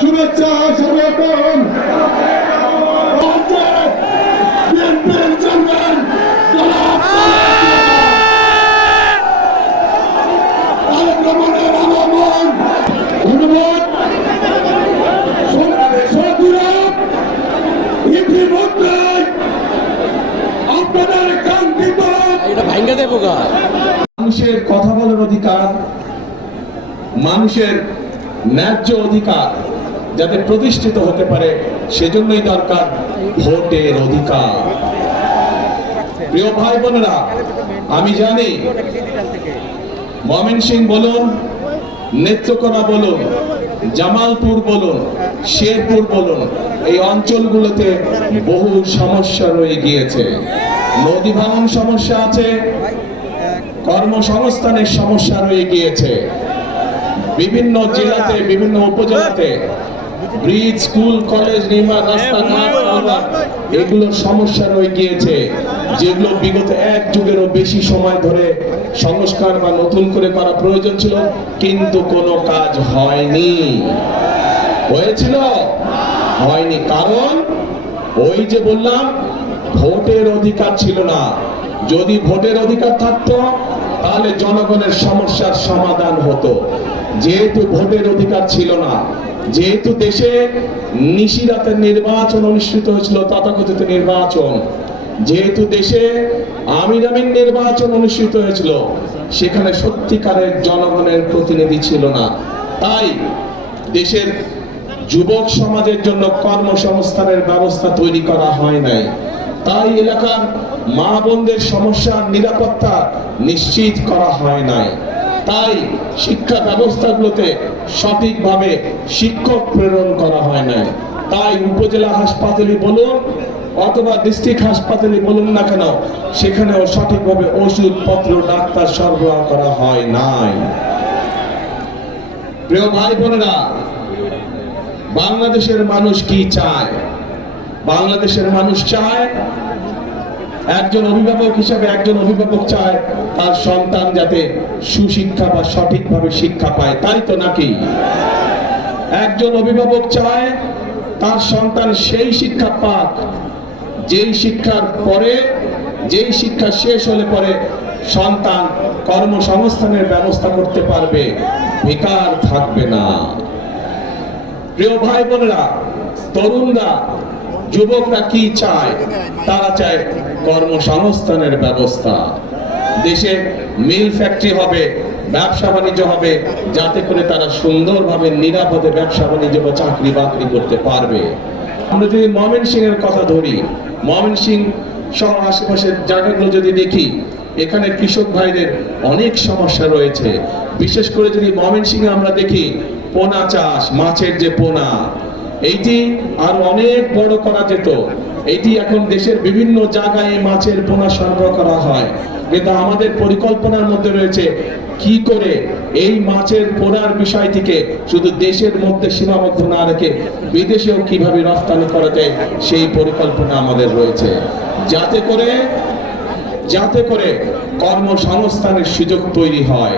শুভেচ্ছা আগমন ধন্যবাদ। ইতিমধ্যে আপনাদের কাঙ্ক্ষিত এটা ভাঙ্গা দেবো মানুষের কথা বলার অধিকার মানুষের ন্যায্য অধিকার যাতে প্রতিষ্ঠিত হতে পারে সেজন্যই দরকার ভোটের অধিকার। প্রিয় ভাই বোনেরা আমি জানি মমিন সিং বলুন নেত্রকোনা বলুন জামালপুর বলুন শেরপুর বলুন এই অঞ্চলগুলোতে বহু সমস্যা রয়ে গিয়েছে। নদী ভাঙন সমস্যা আছে, কর্মসংস্থানের সমস্যা রয়ে গিয়েছে। বিভিন্ন জেলাতে, বিভিন্ন উপজেলাতে, ব্রিজ, স্কুল, কলেজ, নির্মাণ, রাস্তাঘাট এগুলোর সমস্যা রয়ে গিয়েছে, যেগুলো বিগত এক যুগেরও বেশি সময় ধরে সংস্কার বা নতুন করে করা প্রয়োজন ছিল, কিন্তু কোনো কাজ হয়নি। হয়েছিল? হয়নি, কারণ ওই যে বললাম, ভোটের অধিকার ছিল না। যদি ভোটের অধিকার থাকতো, তাহলে জনগণের সমস্যার সমাধান হতো। যেহেতু ভোটের অধিকার ছিল না, যেহেতু দেশে নিশিরাতের নির্বাচন অনুষ্ঠিত হয়েছিল, তথাকথিত নির্বাচন। যেহেতু দেশে আমির আমিন নির্বাচন অনুষ্ঠিত হয়েছিল, সেখানে সত্যিকারের জনগণের প্রতিনিধি ছিল না। তাই দেশের যুবক সমাজের জন্য কর্মসংস্থানের ব্যবস্থা তৈরি করা হয় নাই। তাই এলাকার মা বোনদের সমস্যার নিরাপত্তা নিশ্চিত করা হয় নাই। তাই শিক্ষা ব্যবস্থাগুলোতে সঠিকভাবে শিক্ষক প্রেরণ করা হয় নাই। তাই উপজেলা হাসপাতালে বলুন অথবা ডিস্ট্রিক্ট হাসপাতালে বলুন না কেন, সেখানেও সঠিকভাবে ওষুধপত্র, ডাক্তার সরবরাহ করা হয় নাই। প্রিয় ভাই বোনেরা বাংলাদেশের মানুষ কি চায়? বাংলাদেশের মানুষ চায় একজন অভিভাবক হিসাবে একজন অভিভাবক চায় তার সন্তান যাতে সুশিক্ষা বা সঠিকভাবে শিক্ষা পায়, তাই তো নাকি? একজন অভিভাবক চায় তার সন্তান সেই শিক্ষা পাক, যেই শিক্ষার পরে, যেই শিক্ষা শেষ হলে পরে সন্তান কর্মসংস্থানের ব্যবস্থা করতে পারবে। বেকার থাকবে না। প্রিয় ভাই বোনেরা, তরুণরা, যুবকরা কি চায়? তারা চায় কর্মসংস্থানের ব্যবস্থা। দেশে মিল ফ্যাক্টরি হবে, ব্যবসা বাণিজ্য হবে, যাতে করে তারা সুন্দরভাবে, নিরাপদে ব্যবসা বাণিজ্য বা চাকরি বাকরি করতে পারবে। আমরা যদি ময়মন সিং এর কথা ধরি ময়মন সিং সহ আশেপাশের জায়গাগুলো যদি দেখি, এখানে কৃষক ভাইদের অনেক সমস্যা রয়েছে। বিশেষ করে যদি ময়মন সিং আমরা দেখি, পোনা চাষ, মাছের যে পোনা, এইটি আর অনেক বড় করা যেত। এটি এখন দেশের বিভিন্ন জায়গায় মাছের পোনা সরবরাহ করা হয়। কিন্তু আমাদের পরিকল্পনার মধ্যে রয়েছে, কি করে এই মাছের পোনার বিষয়টিকে শুধু দেশের মধ্যে সীমাবদ্ধ না রেখে বিদেশেও কীভাবে রপ্তানি করা যায়, সেই পরিকল্পনা আমাদের রয়েছে। যাতে করে যাতে করে কর্মসংস্থানের সুযোগ তৈরি হয়।